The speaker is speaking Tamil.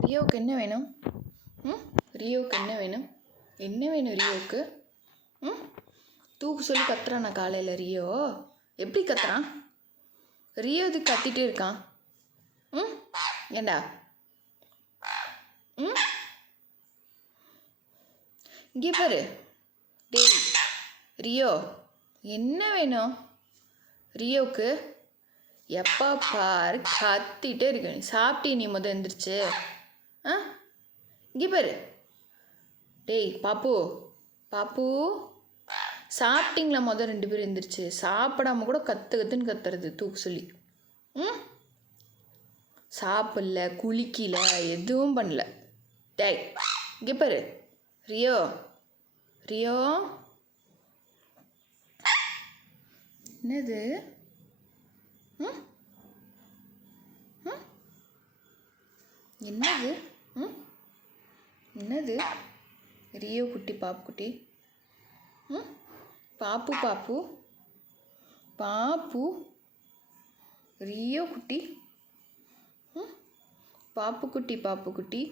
ரியோவுக்கு என்ன வேணும்? ரியோவுக்கு என்ன வேணும்? என்ன வேணும் ரியோவுக்கு? தூக்கு சொல்லி கத்துறானா காலையில் ரியோ? எப்படி கத்துறான் ரியோ? இது கத்திட்டே இருக்கான். ஏண்டா? இங்கே பாரு. டேய் ரியோ, என்ன வேணும் ரியோவுக்கு? எப்போ பாரு கத்திட்டே இருக்க. நீ சாப்பிட்டே நீ எந்திரிச்சு? இங்கே பாரு. டேய் பாப்பு, பாப்பு, சாப்பிட்டீங்களா ரெண்டு பேரும் எந்திரிச்சு? சாப்பிடாம கூட கத்துன்னு கத்துறது தூக்கு சொல்லி. சாப்பிடல, குளிக்கல, எதுவும் பண்ணல. டேய் இங்கே பாரு ரியோ, ரியோ, என்னது? என்னது? என்னது? ரியோ குட்டி, பாப்பு குட்டி, பாப்பு, பாப்பு, பாப்பு, ரியோ குட்டி, பாப்பு குட்டி, பாப்பு குட்டி.